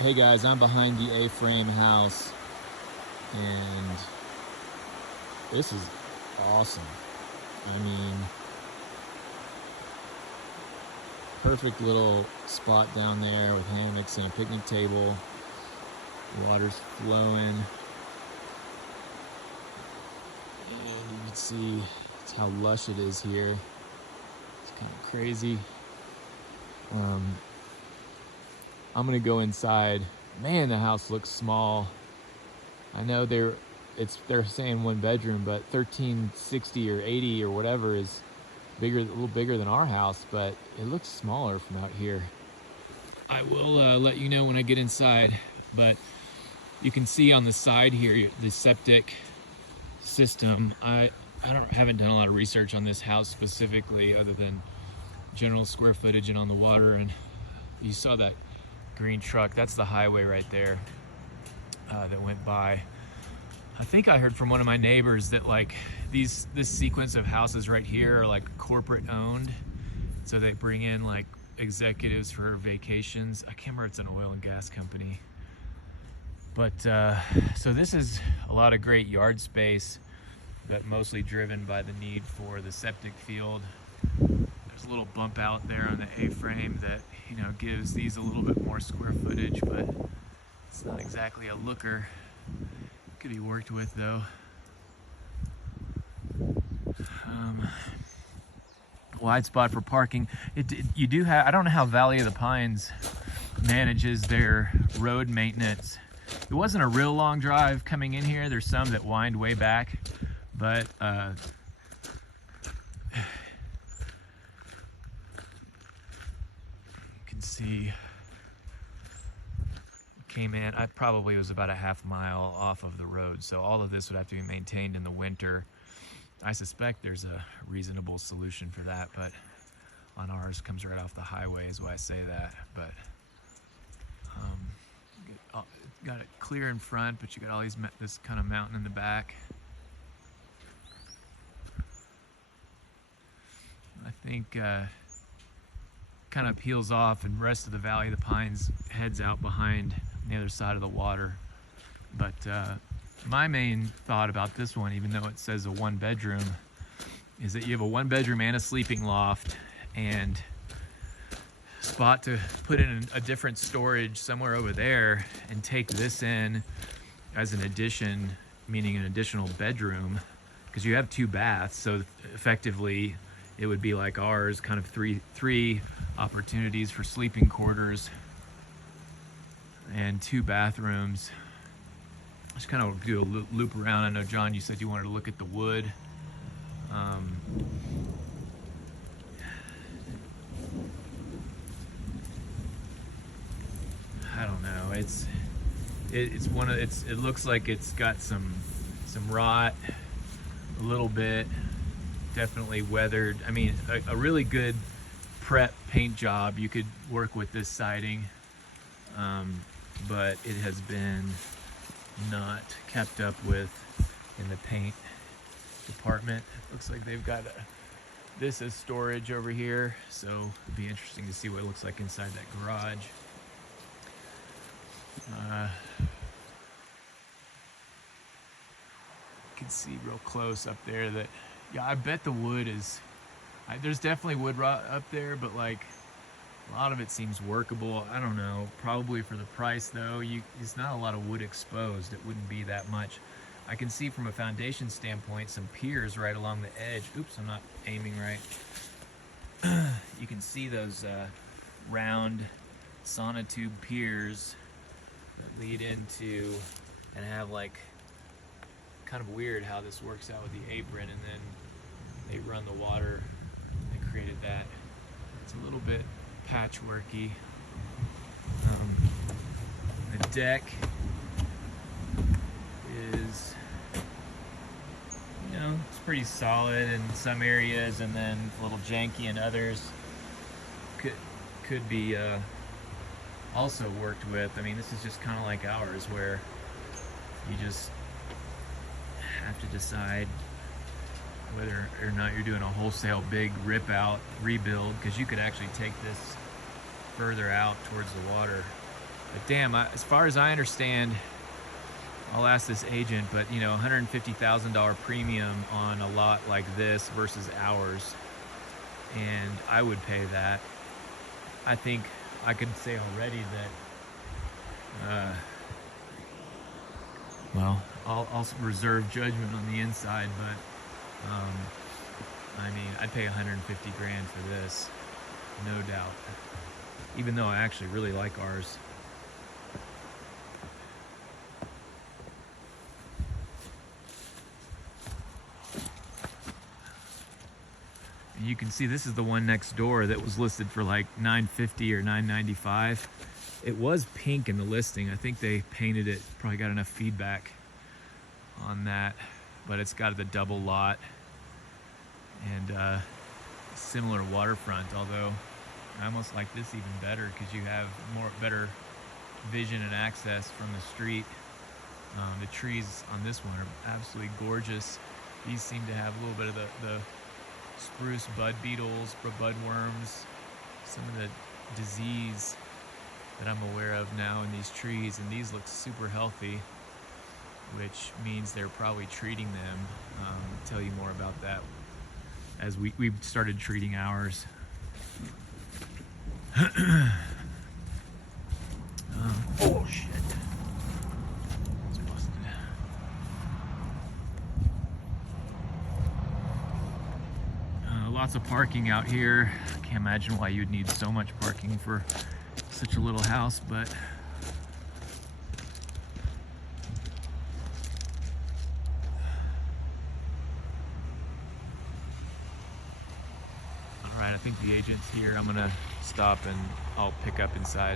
Hey guys, I'm behind the A-frame house and this is awesome. I mean, perfect little spot down there with hammocks and a picnic table. Water's flowing. And you can see how lush it is here. It's kind of crazy. I'm gonna go inside. Man, the house looks small. I know they're saying one bedroom, but 1360 or 80 or whatever is bigger, a little bigger than our house, but it looks smaller from out here. I will let you know when I get inside, but you can see on the side here the septic system. I haven't done a lot of research on this house specifically, other than general square footage and on the water. And you saw that green truck. That's the highway right there that went by. I think I heard from one of my neighbors that like this sequence of houses right here are like corporate owned, so they bring in like executives for vacations. I can't remember, it's an oil and gas company. But so this is a lot of great yard space, but mostly driven by the need for the septic field. There's a little bump out there on the A-frame that, you know, gives these a little bit more square footage, but it's not exactly a looker. Could be worked with though. Wide spot for parking. You do have, I don't know how Valley of the Pines manages their road maintenance. It wasn't a real long drive coming in here. There's some that wind way back, but you can see came in. I probably was about a half mile off of the road, so all of this would have to be maintained in the winter. I suspect there's a reasonable solution for that, but on ours comes right off the highway is why I say that. But got it clear in front, but you got all this kind of mountain in the back. I think kind of peels off, and the rest of the Valley of the Pines heads out behind on the other side of the water. But my main thought about this one, even though it says a one bedroom, is that you have a one bedroom and a sleeping loft and spot to put in a different storage somewhere over there and take this in as an addition, meaning an additional bedroom, because you have two baths. So effectively it would be like ours, kind of three opportunities for sleeping quarters and two bathrooms. Just kind of do a loop around. I know, John, you said you wanted to look at the wood. I don't know. It looks like it's got some rot, a little bit, definitely weathered. I mean, a really good prep paint job. You could work with this siding, but it has been not kept up with in the paint department. It looks like they've got this as storage over here, so it'd be interesting to see what it looks like inside that garage. You can see real close up there that, yeah, I bet the wood is, there's definitely wood rot up there, but like a lot of it seems workable. I don't know, probably for the price though, it's not a lot of wood exposed. It wouldn't be that much. I can see from a foundation standpoint some piers right along the edge. Oops, I'm not aiming right. You can see those round sonotube piers that lead into, and have like, kind of weird how this works out with the apron, and then they run the water and created that. It's a little bit patchworky. The deck is, you know, it's pretty solid in some areas, and then a little janky in others. Could be also worked with. I mean, this is just kind of like ours, where you just have to decide whether or not you're doing a wholesale big rip out rebuild, because you could actually take this further out towards the water But damn, as far as I understand, I'll ask this agent, but you know, $150,000 premium on a lot like this versus ours, and I would pay that. I think I could say already that, well, I'll reserve judgment on the inside, but I mean, I'd pay 150 grand for this, no doubt. Even though I actually really like ours. You can see this is the one next door that was listed for like $950 or $995. It was pink in the listing. I think they painted it, probably got enough feedback on that, but it's got the double lot and similar waterfront, although I almost like this even better because you have better vision and access from the street. The trees on this one are absolutely gorgeous. These seem to have a little bit of the spruce bud beetles, bud worms, some of the disease that I'm aware of now in these trees, and these look super healthy, which means they're probably treating them. I'll tell you more about that as we've started treating ours. Oh shit. It's busted. Lots of parking out here. I can't imagine why you'd need so much parking for such a little house, but all right, I think the agent's here. I'm gonna stop and I'll pick up inside.